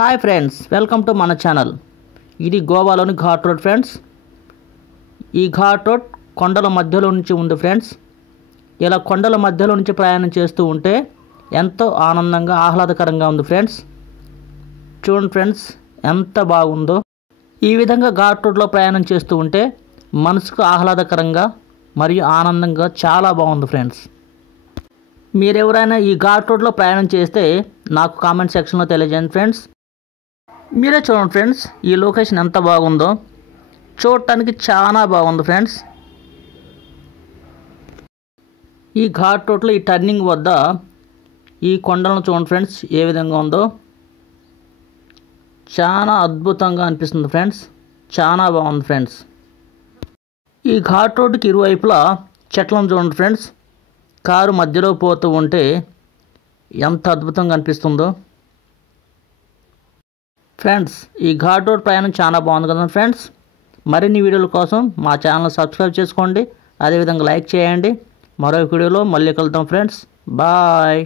Hi friends, welcome to మన channel. ఇది గోవాలోని ghat road friends. ఈ ఘాట్ రోడ్ కొండల మధ్యలో నుంచి ఉంది ఫ్రెండ్స్. ఇలా కొండల మధ్యలో నుంచి ప్రయాణం చేస్తూ ఉంటే ఎంతో ఆనందంగా ఆహ్లాదకరంగా ఉంది ఫ్రెండ్స్. చూడండి ఫ్రెండ్స్, ఎంత బాగుందో. ఈ విధంగా ఘాట్ రోడ్లో ప్రయాణం చేస్తూ ఉంటే మనసుకు ఆహ్లాదకరంగా మరియు ఆనందంగా చాలా బాగుంది ఫ్రెండ్స్. మీరెవరైనా ఈ ఘాట్ రోడ్లో ప్రయాణం చేస్తే నాకు కామెంట్ సెక్షన్లో తెలియజేయండి ఫ్రెండ్స్. మీరే చూడండి ఫ్రెండ్స్, ఈ లొకేషన్ ఎంత బాగుందో. చూడటానికి చాలా బాగుంది ఫ్రెండ్స్. ఈ ఘాట్ రోడ్లో ఈ టర్నింగ్ వద్ద ఈ కొండలను చూడండి ఫ్రెండ్స్, ఏ విధంగా ఉందో. చాలా అద్భుతంగా అనిపిస్తుంది ఫ్రెండ్స్. చాలా బాగుంది ఫ్రెండ్స్. ఈ ఘాట్ రోడ్డుకి ఇరువైపులా చెట్లను చూడండి ఫ్రెండ్స్. కారు మధ్యలో పోతూ ఉంటే ఎంత అద్భుతంగా అనిపిస్తుందో ఫ్రెండ్స్. ఈ ఘాట్ రోడ్ ప్రయాణం చాలా బాగుంది కదా ఫ్రెండ్స్. మరిన్ని వీడియోల కోసం మా ఛానల్ సబ్స్క్రైబ్ చేసుకోండి, అదేవిధంగా లైక్ చేయండి. మరో వీడియోలో మళ్ళీ కలుద్దాం ఫ్రెండ్స్. బాయ్.